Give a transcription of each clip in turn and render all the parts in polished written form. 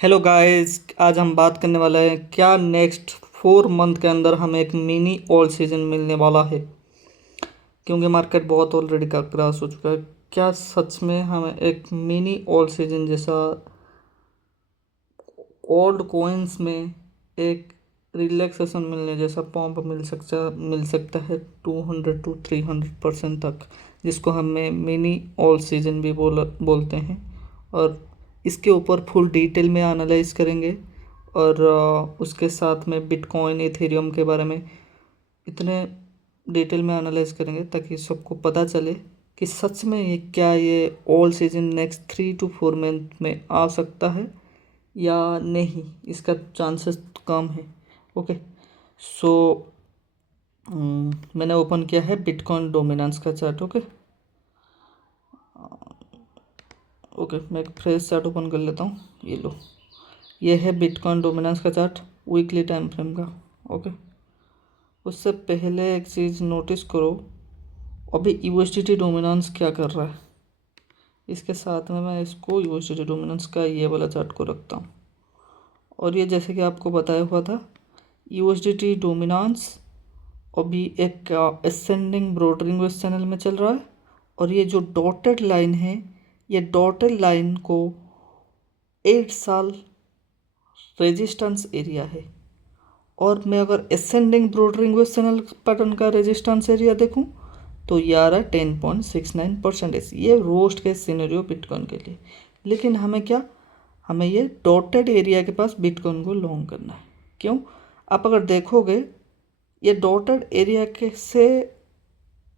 Hello guys, आज हम बात करने वाले हैं क्या नेक्स्ट 4 मंथ के अंदर हमें एक मिनी ऑल सीजन मिलने वाला है। क्योंकि मार्केट बहुत ऑलरेडी का क्रैश हो चुका है। क्या सच में हमें एक मिनी ऑल सीजन जैसा ओल्ड कॉइन्स में एक रिलैक्सेशन मिलने जैसा पंप मिल सकता है 200 to 300% तक, जिसको हमें मिनी ऑल सीजन भी बोलते हैं। और इसके ऊपर फुल डिटेल में एनालाइज करेंगे। और उसके साथ में बिटकॉइन इथेरियम के बारे में इतने डिटेल में एनालाइज करेंगे ताकि सबको पता चले कि सच में ये all season next 3 to 4 month में आ सकता है या नहीं। इसका चांसेस कम है। ओके, सो मैंने ओपन किया है बिटकॉइन डोमिनेंस का चार्ट। ओके ओके, मैं एक फ्रेश चार्ट ओपन कर लेता हूँ। ये लो, ये है बिटकॉइन डोमिनेंस का चार्ट वीकली टाइम फ्रेम का। ओके, उससे पहले एक चीज़ नोटिस करो, अभी यूएसडीटी डोमिनेंस क्या कर रहा है। इसके साथ में मैं इसको यूएसडीटी डोमिनेंस का ये वाला चार्ट को रखता हूँ। और ये जैसे कि आपको बताया हुआ था, यूएसडीटी डोमिनेंस अभी एक असेंडिंग ब्रॉड वेज चैनल में चल रहा है। और ये जो डॉटेड लाइन है, ये डॉटेड लाइन को 8 साल रेजिस्टेंस एरिया है। और मैं अगर ascending broad wedge channel pattern का रेजिस्टेंस एरिया देखूं तो ये आ रहा है 10.69%। ये रोस्ट के सिनेरियो बिटकॉइन के लिए। लेकिन हमें ये डॉटेड एरिया के पास बिटकॉइन को लॉन्ग करना है। क्यों? आप अगर देखोगे, ये डॉटेड एरिया के से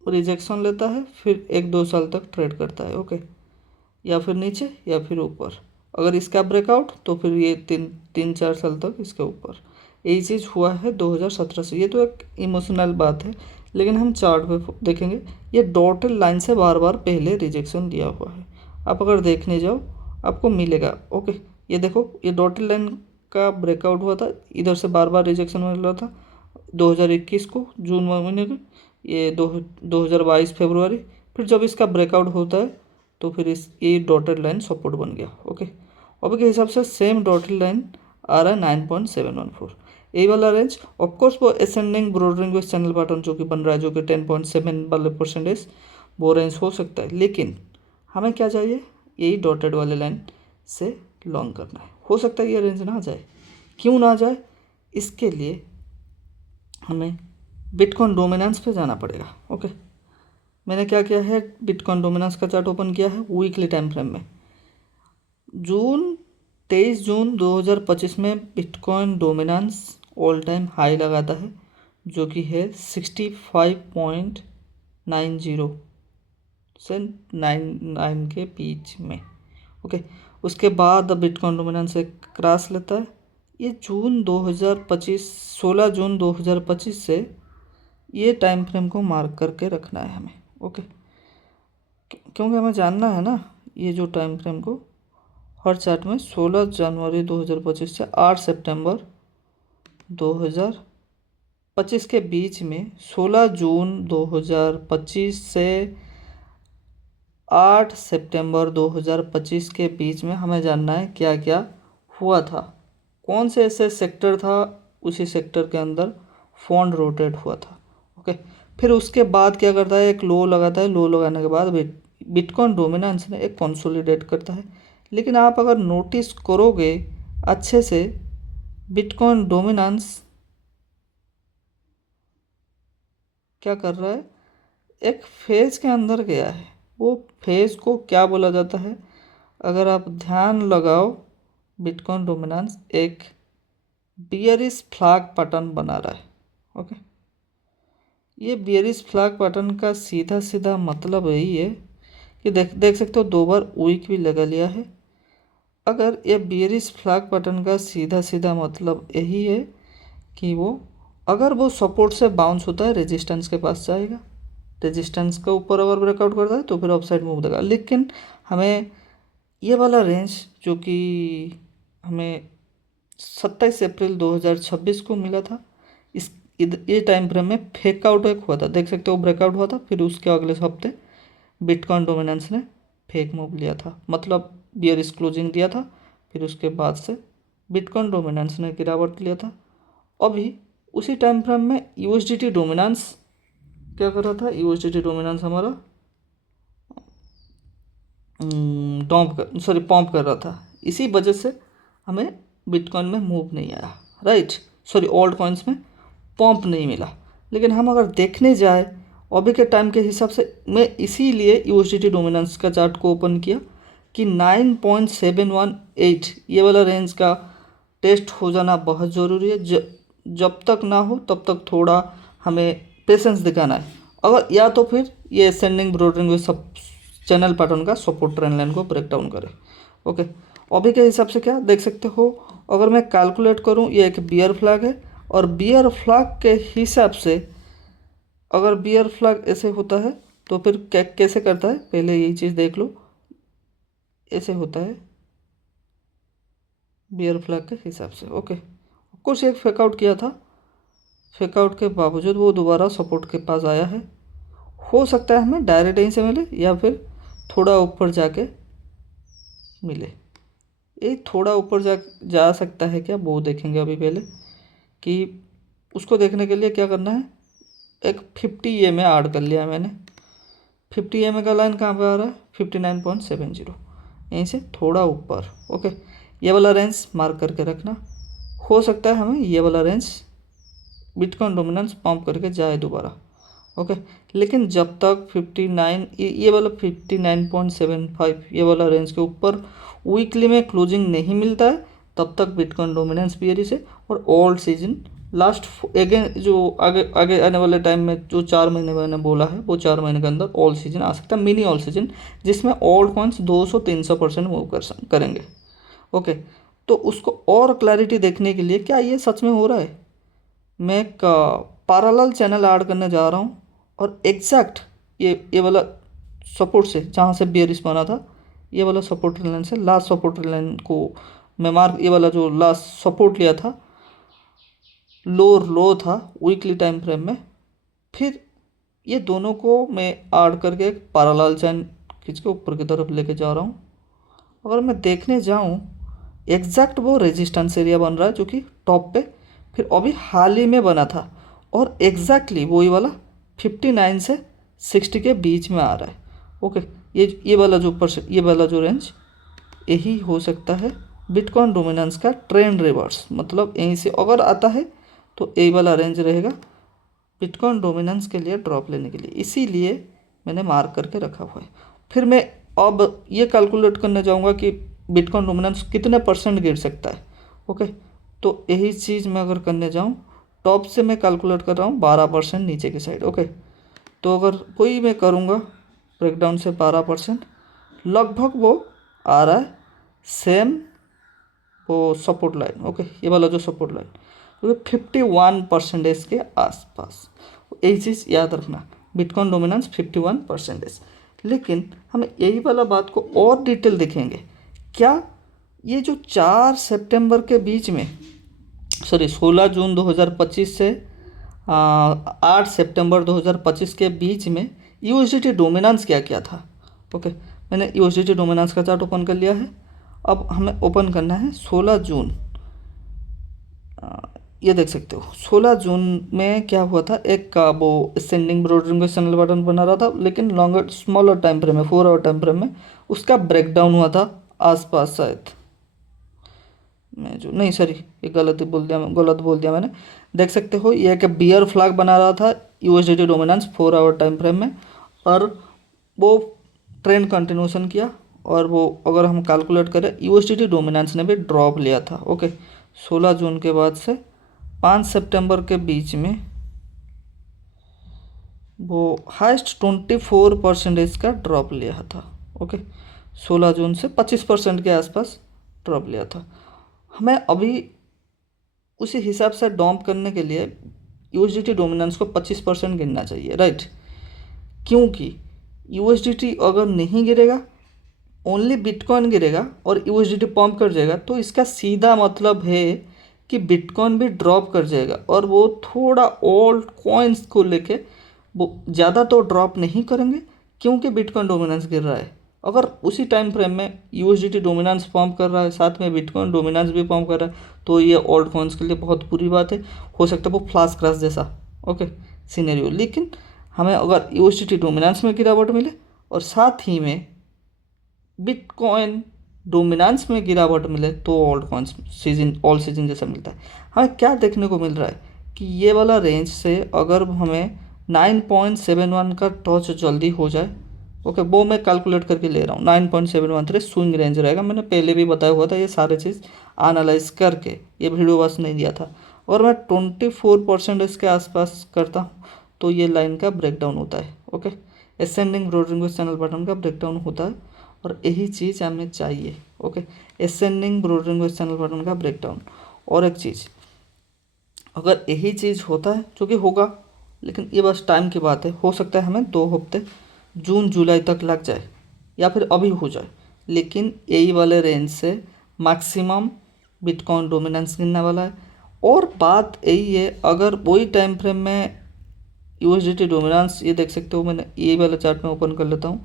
रिजेक्शन लेता है, फिर 1-2 साल तक ट्रेड करता है। ओके, या फिर नीचे या फिर ऊपर। अगर इसका ब्रेकआउट तो फिर ये 3-4 साल तक इसके ऊपर। यही चीज़ हुआ है 2017 से। ये तो एक इमोशनल बात है, लेकिन हम चार्ट पे देखेंगे, ये डॉटेड लाइन से बार बार पहले रिजेक्शन दिया हुआ है। आप अगर देखने जाओ आपको मिलेगा। ओके, ये देखो, ये डॉटेड लाइन का ब्रेकआउट हुआ था, इधर से बार बार रिजेक्शन मिल रहा था 2021 को जून महीने के, ये 2022 फरवरी। फिर जब इसका ब्रेकआउट होता है तो फिर ये डॉटेड लाइन सपोर्ट बन गया। ओके, अभी के हिसाब से सेम डॉटेड लाइन आ रहा है 9.714। यही वाला रेंज, ऑफकोर्स वो असेंडिंग ब्रॉड चैनल पैटर्न जो कि बन रहा है, जो कि 10.7 वाले परसेंटेज, वो रेंज हो सकता है। लेकिन हमें क्या चाहिए, यही डॉटेड वाले लाइन से लॉन्ग करना है। हो सकता है ये रेंज ना जाए। क्यों ना जाए? इसके लिए हमें बिटकॉइन डोमिनेंस पे जाना पड़ेगा। ओके, मैंने क्या किया है, बिटकॉइन डोमिनेंस का चार्ट ओपन किया है वीकली टाइम फ्रेम में। 23 जून 2025 में bitcoin dominance all time high लगाता है, जो कि है 65.90 से 99 के बीच में। ओके, उसके बाद बिटकॉइन डोमिनेंस एक क्रैश लेता है। ये 16 जून 2025 से ये टाइम फ्रेम को मार्क करके रखना है हमें। ओके, क्योंकि हमें जानना है ना, ये जो टाइम फ्रेम को हर चार्ट में 16 जनवरी 2025 से 8 सितंबर 2025 के बीच में, 16 जून 2025 से 8 सितंबर 2025 के बीच में हमें जानना है क्या क्या हुआ था, कौन से ऐसे सेक्टर था, उसी सेक्टर के अंदर फंड रोटेट हुआ था। ओके, फिर उसके बाद क्या करता है, एक लो लगाता है। लो लगाने के बाद बिटकॉइन डोमिनेंस ने एक कंसोलिडेट करता है। लेकिन आप अगर नोटिस करोगे अच्छे से, बिटकॉइन डोमिनेंस क्या कर रहा है, एक फेज के अंदर गया है। वो फेज को क्या बोला जाता है, अगर आप ध्यान लगाओ, बिटकॉइन डोमिनेंस एक बियरिश फ्लैग पैटर्न बना रहा है। ओके, ये बियरिश फ्लैग पैटर्न का सीधा सीधा मतलब यही है कि देख देख सकते हो, 2 बार वीक भी लगा लिया है। अगर ये बियरिश फ्लैग पैटर्न का सीधा सीधा मतलब यही है कि अगर वो सपोर्ट से बाउंस होता है, रेजिस्टेंस के पास जाएगा। रेजिस्टेंस के ऊपर अगर ब्रेकआउट करता है तो फिर अपसाइड मूव देगा। लेकिन हमें ये वाला रेंज जो कि हमें 27 अप्रैल 2026 को मिला था, ये टाइम फ्रेम में फेक आउट एक हुआ था। देख सकते हो, ब्रेकआउट हुआ था, फिर उसके अगले हफ्ते बिटकॉइन डोमिनेंस ने फेक मूव लिया था, मतलब बियरिश क्लोजिंग दिया था, फिर उसके बाद से बिटकॉइन डोमिनेंस ने गिरावट लिया था। अभी उसी टाइम फ्रेम में यूएसडीटी डोमिनेंस क्या कर रहा था, यूएसडीटी डोमिनेंस हमारा पंप कर रहा था। इसी वजह से हमें बिटकॉइन में मूव नहीं आया, राइट, सॉरी ऑल्ट कॉइन्स में पंप नहीं मिला। लेकिन हम अगर देखने जाए अभी के टाइम के हिसाब से, मैं इसीलिए यूएसडीटी डोमिनेंस का चार्ट को ओपन किया कि 9.718 ये वाला रेंज का टेस्ट हो जाना बहुत ज़रूरी है। जब तक ना हो तब तक थोड़ा हमें पेशेंस दिखाना है। अगर या तो फिर ये असेंडिंग ब्रॉडरिंग सब चैनल पैटर्न का सपोर्ट ट्रेंड लाइन को ब्रेक डाउन करे। ओके, अभी के हिसाब से क्या देख सकते हो, अगर मैं कैलकुलेट करूं, ये एक बियर फ्लैग है और बियर फ्लैग के हिसाब से अगर बियर फ्लैग ऐसे होता है तो फिर कैसे करता है, पहले यही चीज़ देख लो। ऐसे होता है बियर फ्लैग के हिसाब से। ओके, कुछ एक फेकआउट किया था, फेकआउट के बावजूद वो दोबारा सपोर्ट के पास आया है। हो सकता है हमें डायरेक्ट यहीं से मिले या फिर थोड़ा ऊपर जाके मिले। ये थोड़ा ऊपर जा सकता है क्या, वो देखेंगे अभी पहले कि उसको देखने के लिए क्या करना है। एक 50 EMA ऐड कर लिया मैंने। 50 EMA का लाइन कहाँ पे आ रहा है, 59.70, यहीं से थोड़ा ऊपर। ओके, ये वाला रेंज मार्क करके रखना। हो सकता है हमें ये वाला रेंज बिटकॉइन डोमिनेंस पंप करके जाए दोबारा। ओके, लेकिन जब तक 59 ये वाला 59.75 ये वाला रेंज के ऊपर वीकली में क्लोजिंग नहीं मिलता है, तब तक बिटकॉइन डोमिनेंस बियरिश है। और ओल्ड सीजन लास्ट अगेन जो आगे आने वाले टाइम में जो 4 महीने मैंने बोला है, वो 4 महीने के अंदर ओल्ड सीजन आ सकता है, मिनी ओल्ड सीजन, जिसमें ओल्ड कॉइन्स 200-300% मूव करेंगे। ओके, तो उसको और क्लैरिटी देखने के लिए क्या ये सच में हो रहा है, मैं एक पैरेलल चैनल ऐड करने जा रहा हूँ और एग्जैक्ट ये वाला सपोर्ट से जहाँ से बियरिश बना था, ये वाला सपोर्ट लाइन से लास्ट सपोर्ट लाइन को मैं मार्क, ये वाला जो लास्ट सपोर्ट लिया था, लो था वीकली टाइम फ्रेम में, फिर ये दोनों को मैं ऐड करके एक पैरेलल चैन खींच के ऊपर की तरफ लेके जा रहा हूँ। अगर मैं देखने जाऊँ एग्जैक्ट वो रेजिस्टेंस एरिया बन रहा है जो कि टॉप पे फिर अभी हाल ही में बना था, और एग्जैक्टली वही वाला 59 से 60 के बीच में आ रहा है। ओके, ये वाला जो ये वाला जो रेंज, यही हो सकता है बिटकॉइन डोमिनेंस का ट्रेंड रिवर्स। मतलब यहीं से अगर आता है तो यही वाला रेंज रहेगा बिटकॉइन डोमिनेंस के लिए ड्रॉप लेने के लिए, इसीलिए मैंने मार्क करके रखा हुआ है। फिर मैं अब ये कैलकुलेट करने जाऊँगा कि बिटकॉइन डोमिनेंस कितने % गिर सकता है। ओके, तो यही चीज़ मैं अगर करने जाऊँ, टॉप से मैं कैलकुलेट कर रहा हूँ 12% नीचे की साइड। ओके, तो अगर कोई मैं करूँगा ब्रेकडाउन से 12%, लगभग वो आ रहा है सेम वो सपोर्ट लाइन। ओके, ये वाला जो सपोर्ट लाइन तो 51% के आसपास। यही चीज़ याद रखना, बिटकॉइन डोमिनेंस 51%। लेकिन हम यही वाला बात को और डिटेल देखेंगे, क्या ये जो 4 सितंबर के बीच में, सॉरी 16 जून 2025 से 8 सितंबर 2025 के बीच में यूएसडीटी डोमिनेंस क्या क्या था। ओके, मैंने यूएसडीटी डोमिनेंस का चार्ट ओपन कर लिया है। अब हमें ओपन करना है 16 जून। ये देख सकते हो 16 जून में क्या हुआ था, एक का वो असेंडिंग ब्रॉडरिंग का चैनल पैटर्न बना रहा था, लेकिन लॉन्गर स्मॉलर टाइम फ्रेम में 4 आवर टाइम फ्रेम में उसका ब्रेकडाउन हुआ था आसपास। शायद मैं जो नहीं, सॉरी ये गलत बोल दिया मैंने। देख सकते हो ये एक बियर फ्लैग बना रहा था USDT dominance 4 hour time frame में, और वो ट्रेंड कंटिन्यूशन किया, और वो अगर हम कैलकुलेट करें यूएसडीटी डोमिनेंस ने भी ड्रॉप लिया था। ओके, 16 जून के बाद से 5 सितंबर के बीच में वो हाइस्ट 24% का ड्रॉप लिया था। ओके, 16 जून से 25% के आसपास ड्रॉप लिया था। हमें अभी उसी हिसाब से डंप करने के लिए यूएसडीटी डोमिनेंस को 25% गिनना चाहिए, राइट, क्योंकि यूएसडीटी अगर नहीं गिरेगा, ओनली बिटकॉइन गिरेगा और यूएसडीटी पंप कर जाएगा, तो इसका सीधा मतलब है कि बिटकॉइन भी ड्रॉप कर जाएगा, और वो थोड़ा ओल्ड कॉइन्स को लेके वो ज़्यादा तो ड्रॉप नहीं करेंगे क्योंकि बिटकॉइन डोमिनेंस गिर रहा है। अगर उसी टाइम फ्रेम में यूएसडीटी डोमिनेंस फॉर्म कर रहा है, साथ में बिटकॉइन डोमिनेंस भी फॉर्म कर रहा है, तो ये ओल्ड कॉइन्स के लिए बहुत बुरी बात है। हो सकता है वो फ्लैश क्रैश जैसा ओके सीनेरियो। लेकिन हमें अगर यूएसडीटी डोमिनेंस में गिरावट मिले और साथ ही में बिटकॉइन डोमिनेंस में गिरावट मिले तो old coins season all season जैसा मिलता है। हमें क्या देखने को मिल रहा है कि ये वाला रेंज से अगर हमें 9.71 का टच जल्दी हो जाए, ओके वो मैं कैलकुलेट करके ले रहा हूँ, 9.713 स्विंग रेंज रहेगा। मैंने पहले भी बताया हुआ था ये सारे चीज़ एनालाइज करके, ये वीडियो बस नहीं दिया था। और मैं 24% इसके आसपास करता हूँ तो ये लाइन का ब्रेकडाउन होता है। ओके, एसेंडिंग ब्रॉडरिंग चैनल पैटर्न का ब्रेकडाउन होता है और यही चीज़ हमें चाहिए। ओके, एसेंडिंग ब्रॉडरिंग चैनल पैटर्न का ब्रेकडाउन। और एक चीज़, अगर यही चीज़ होता है जो कि होगा, लेकिन ये बस टाइम की बात है, हो सकता है हमें 2 हफ्ते जून जुलाई तक लग जाए या फिर अभी हो जाए, लेकिन यही वाले रेंज से मैक्सिमम बिटकॉइन डोमिनेंस गिरने वाला है। और बात यही है, अगर वही टाइम फ्रेम में यूएसडीटी डोमिनेंस, ये देख सकते हो, मैंने ये वाला चार्ट में ओपन कर लेता हूँ,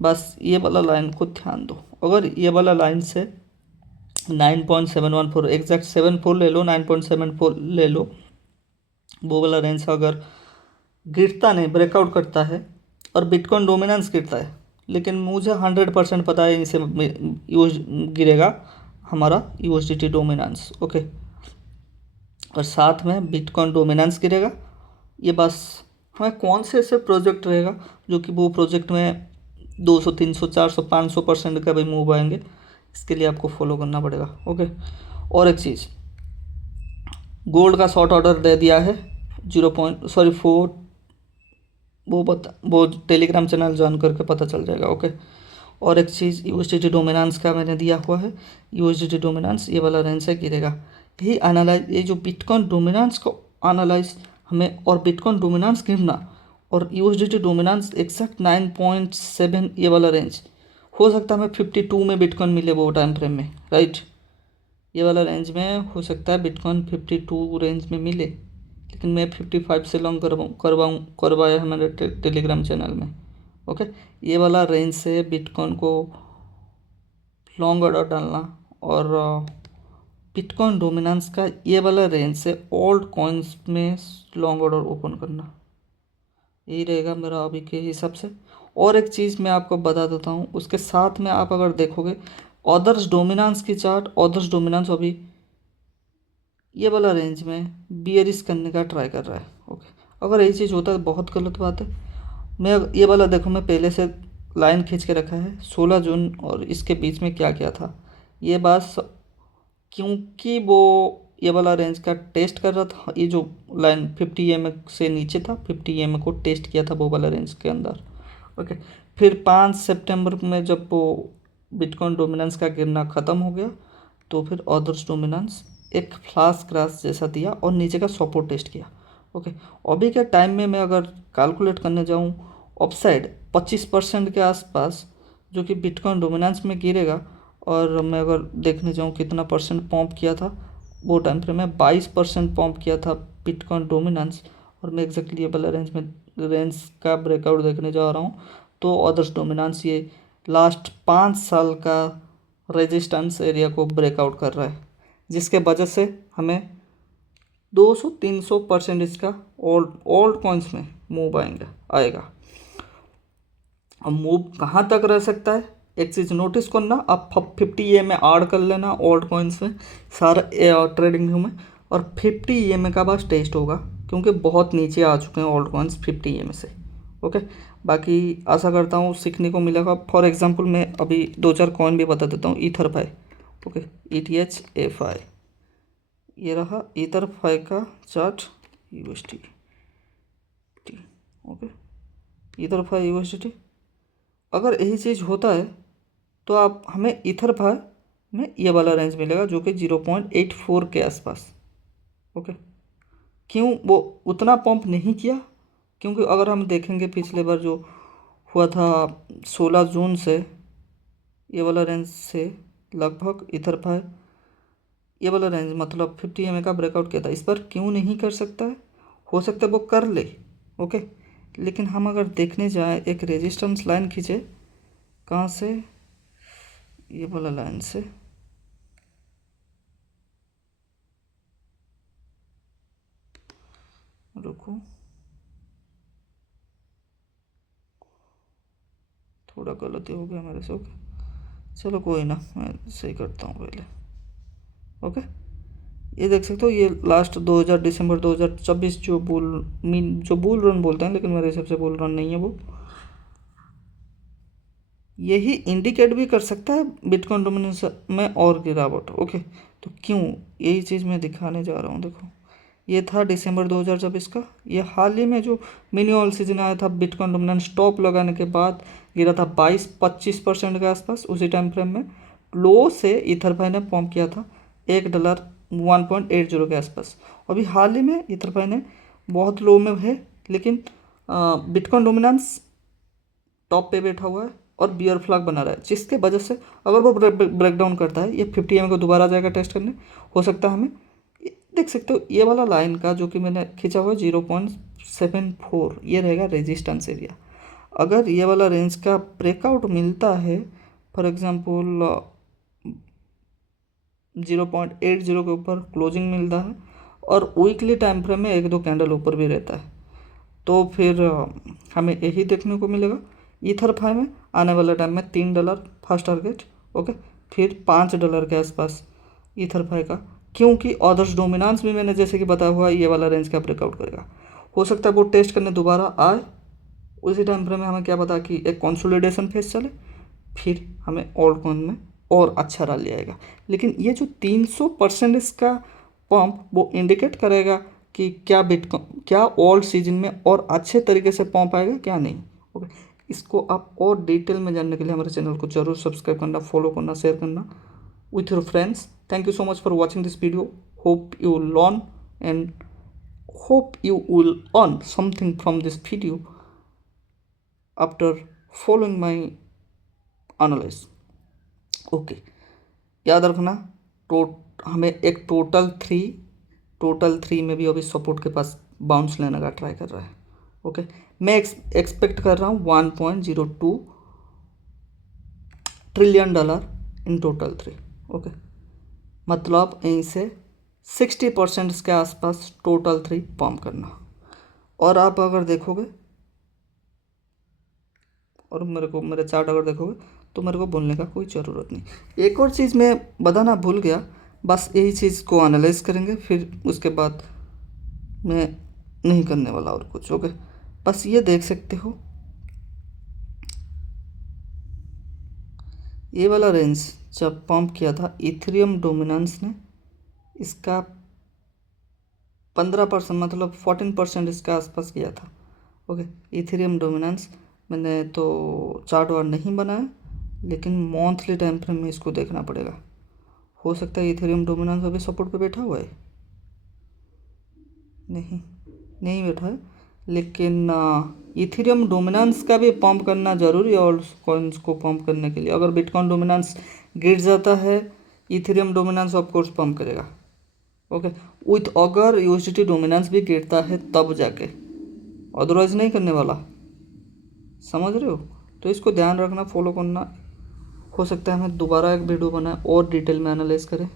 बस ये वाला लाइन को ध्यान दो। अगर ये वाला लाइन से 9.714 एग्जैक्ट 74 ले लो, 9.74 ले लो, वो वाला रेंज अगर गिरता नहीं, ब्रेकआउट करता है और बिटकॉइन डोमिनेंस गिरता है, लेकिन मुझे 100% पता है इसे यूज गिरेगा हमारा यूएसडीटी डोमिनेंस। ओके, और साथ में बिटकॉइन डोमिनेंस गिरेगा। ये बस हमें कौन से ऐसे प्रोजेक्ट रहेगा जो कि वो प्रोजेक्ट में 200 300 400 500% का भी मूव आएंगे, इसके लिए आपको फॉलो करना पड़ेगा। ओके, और एक चीज़, गोल्ड का शॉर्ट ऑर्डर दे दिया है 4, वो टेलीग्राम चैनल ज्वाइन करके पता चल जाएगा। ओके, और एक चीज़, यूएसडीटी डोमिनेंस का मैंने दिया हुआ है, यूएसडीटी डोमिनेंस ये वाला रेंज से गिरेगा। यही एनालाइज, ये जो बिटकॉइन डोमिनेंस को एनालाइज हमें, और बिटकॉइन डोमिनेंस गिरना और यूएसडीटी डोमिनेंस एग्जैक्ट 9.7 ये वाला रेंज, हो सकता है हमें 52 में बिटकॉइन मिले वो टाइम फ्रेम में, राइट। ये वाला रेंज में हो सकता है बिटकॉइन 52 रेंज में मिले, लेकिन मैं 55 से लॉन्ग करवाया है मेरे टेलीग्राम चैनल में। ओके, ये वाला रेंज से बिटकॉइन को लॉन्ग ऑर्डर डालना और बिटकॉइन डोमिनेंस का ये वाला रेंज से ओल्ड कॉइन्स में लॉन्ग ऑर्डर ओपन करना, यही रहेगा मेरा अभी के हिसाब से। और एक चीज़ मैं आपको बता देता हूँ, उसके साथ में आप अगर देखोगे अदर्स डोमिनेंस की चार्ट, अदर्स डोमिनेंस अभी ये वाला रेंज में बियरिश करने का ट्राई कर रहा है। ओके, अगर यही चीज़ होता है बहुत गलत बात है। मैं ये वाला देखो, मैं पहले से लाइन खींच के रखा है 16 जून और इसके बीच में क्या क्या था, ये बात क्योंकि वो ये वाला रेंज का टेस्ट कर रहा था। ये जो लाइन 50 EMA से नीचे था, 50 EMA को टेस्ट किया था वो वाला रेंज के अंदर। ओके, फिर 5 सितंबर में जब वो बिटकॉइन डोमिनेंस का गिरना ख़त्म हो गया, तो फिर अदर्स डोमिनेंस एक फ्लैश क्रैश जैसा दिया और नीचे का सपोर्ट टेस्ट किया। ओके, अभी के टाइम में मैं अगर कैलकुलेट करने जाऊँ, अपसाइड 25% के आसपास जो कि बिटकॉइन डोमिनेंस में गिरेगा। और मैं अगर देखने जाऊँ कितना परसेंट पंप किया था वो टाइम फ्रेम में, 22% पंप किया था बिटकॉइन डोमिनेंस। और मैं एग्जैक्टली ये वाला रेंज का ब्रेकआउट देखने जा रहा हूँ, तो अदर्स डोमिनेंस ये लास्ट 5 साल का रेजिस्टेंस एरिया को ब्रेकआउट कर रहा है, जिसके वजह से हमें 200-300% इसका ओल्ड कॉइन्स में मूव आएगा। अब मूव कहाँ तक रह सकता है, एक चीज़ नोटिस करना, आप 50 EMA ऐड कर लेना ओल्ड कॉइन्स में सारा ट्रेडिंग व्यू में, और 50 EMA का बस टेस्ट होगा, क्योंकि बहुत नीचे आ चुके हैं ओल्ड कॉइन्स 50 EMA से। ओके, बाकी आशा करता हूँ सीखने को मिलेगा। फॉर एग्जांपल मैं अभी 2-4 कॉइन भी बता देता हूँ। ईथरफाई, ओके, ETHFI, ये रहा ईथरफाई का चार्ट, USDT, ओके, ईथरफाई USDT। अगर यही चीज़ होता है तो आप हमें ईथरफाई में ये वाला रेंज मिलेगा जो कि 0.84 के आसपास। ओके, क्यों वो उतना पंप नहीं किया, क्योंकि अगर हम देखेंगे पिछले बार जो हुआ था 16 जून से, ये वाला रेंज से लगभग ईथरफाई ये वाला रेंज मतलब 50 EMA का ब्रेकआउट किया था। इस पर क्यों नहीं कर सकता है, हो सकता है वो कर ले। ओके, लेकिन हम अगर देखने जाए, एक रेजिस्टेंस लाइन खींचे कहाँ से, ये वाला लाइन से, रुको थोड़ा गलती हो गया मेरे से। ओके चलो कोई ना, मैं सही करता हूँ पहले। ओके ये देख सकते हो, ये लास्ट 2000 दिसंबर 2024 जो बुल रन बोलते हैं, लेकिन मेरे हिसाब से बुल रन नहीं है वो। यही इंडिकेट भी कर सकता है बिटकॉइन डोमिनेंस में और गिरावट। ओके तो क्यों, यही चीज़ मैं दिखाने जा रहा हूँ। देखो ये था दिसंबर 2024 का, ये हाल ही में जो मिनी ऑल सीजन आया था, बिटकॉइन डोमिनेंस टॉप लगाने के बाद गिरा था 22-25% के आसपास। उसी टाइम फ्रेम में लो से इथरफाई ने पंप किया था $1 1.80 के आसपास। अभी हाल ही में इथरफाई ने बहुत लो में है, लेकिन बिटकॉइन डोमिनेंस टॉप पे बैठा हुआ है और बियर फ्लैग बना रहा है, जिसके वजह से अगर वो ब्रेक डाउन करता है, ये 50 को दोबारा जाएगा टेस्ट करने। हो सकता है हमें, देख सकते हो ये वाला लाइन का जो कि मैंने खींचा हुआ है 0.74, ये रहेगा रेजिस्टेंस एरिया। अगर ये वाला रेंज का ब्रेकआउट मिलता है, फॉर एग्जांपल 0.80 के ऊपर क्लोजिंग मिलता है और वीकली टाइम फ्रेम में 1-2 कैंडल ऊपर भी रहता है, तो फिर हमें यही देखने को मिलेगा। ईथर फाई में आने वाले टाइम में $3 फर्स्ट टारगेट। ओके फिर $5 के आसपास ईथर फाई का, क्योंकि अदर्स डोमिनेंस भी मैंने जैसे कि बताया हुआ ये वाला रेंज का ब्रेकआउट करेगा। हो सकता है वो टेस्ट करने दोबारा आए, उसी टाइम फ्रेम में हमें क्या पता कि एक कंसोलिडेशन फेज चले, फिर हमें ऑल्ट कॉइन में और अच्छा रैली आएगा। लेकिन ये जो 300% इसका पंप वो इंडिकेट करेगा कि क्या ऑल्ट सीजन में और अच्छे तरीके से पंप आएगा क्या नहीं। ओके इसको आप और डिटेल में जानने के लिए हमारे चैनल को जरूर सब्सक्राइब करना, फॉलो करना, शेयर करना with your friends. Thank you so much for watching this video. Hope you learn and hope you will earn something from this video after following my analysis. Okay याद रखना, हमें एक total three में भी अभी support के पास bounce लेने का ट्राई कर रहा है। ओके मैं एक्सपेक्ट कर रहा हूँ $1.02 ट्रिलियन इन टोटल 3। ओके मतलब यहीं से 60% के आसपास टोटल 3 पंप करना। और आप अगर देखोगे और मेरे चार्ट अगर देखोगे तो मेरे को बोलने का कोई ज़रूरत नहीं। एक और चीज़ मैं बताना भूल गया, बस यही चीज़ को एनालाइज करेंगे, फिर उसके बाद मैं नहीं करने वाला और कुछ। ओके बस ये देख सकते हो, ये वाला रेंज जब पंप किया था इथेरियम डोमिनेंस ने, इसका 15% मतलब 14% इसके आसपास किया था। ओके इथेरियम डोमिनेंस मैंने तो चार्ट वार नहीं बनाया, लेकिन मंथली टाइम फ्रेम में इसको देखना पड़ेगा। हो सकता है इथेरियम डोमिनेंस अभी सपोर्ट पे बैठा हुआ है, नहीं बैठा है, लेकिन इथेरियम डोमिनेंस का भी पंप करना ज़रूरी है और कॉइन्स को पंप करने के लिए। अगर बिटकॉइन डोमिनेंस गिर जाता है, Ethereum dominance of course pump करेगा। ओके अगर यूएसडीटी डोमिनेंस भी गिरता है तब जाके, अदरवाइज नहीं करने वाला, समझ रहे हो। तो इसको ध्यान रखना, फॉलो करना। हो सकता है हमें दोबारा एक वीडियो बनाए और डिटेल में एनालाइज करें।